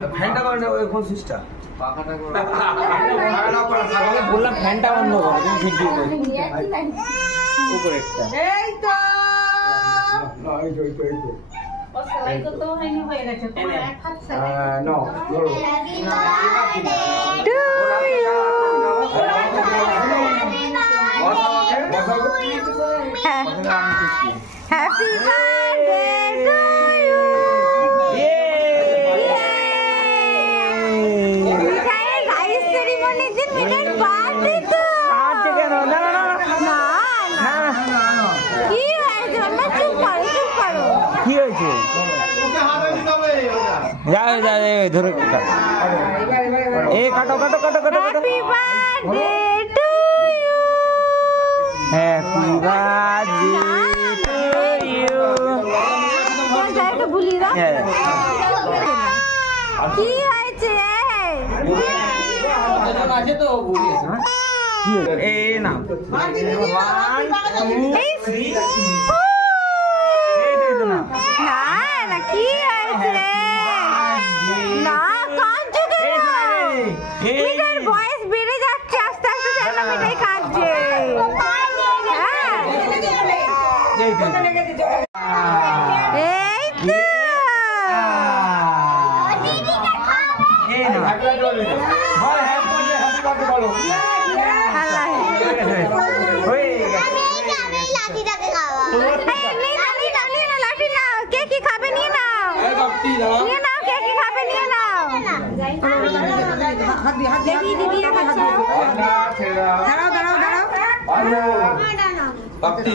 ফ্যানটা করে না ওই সুইচটা পাখাটা করে বললাম ফ্যানটা বন্ধ করো তুমি ঠিক উপরে একটা এই তো না এই তো সবাই কত হয়নি হয়ে গেছে তোমার এক হাত সাথে নো ধরো happy birthday to you rice ceremony দিন মিঠাইয়ের বার্থডে তো আজকে কেন না না না না কি হয়েছে আমরা চুপ করো কি হয়েছে যাও যাও ধরো এই কাটো happy birthday to you happy birthday to you যাইটা ভুলি দাও কি হয়েছে আছে তো এই না না না কি হয়েছে না কাঁদছো কেন মিঠাইয়ের বয়স বেড়ে যাচ্ছে আস্তে আস্তে যেন মিঠাই কাঁদছে বাপ্তি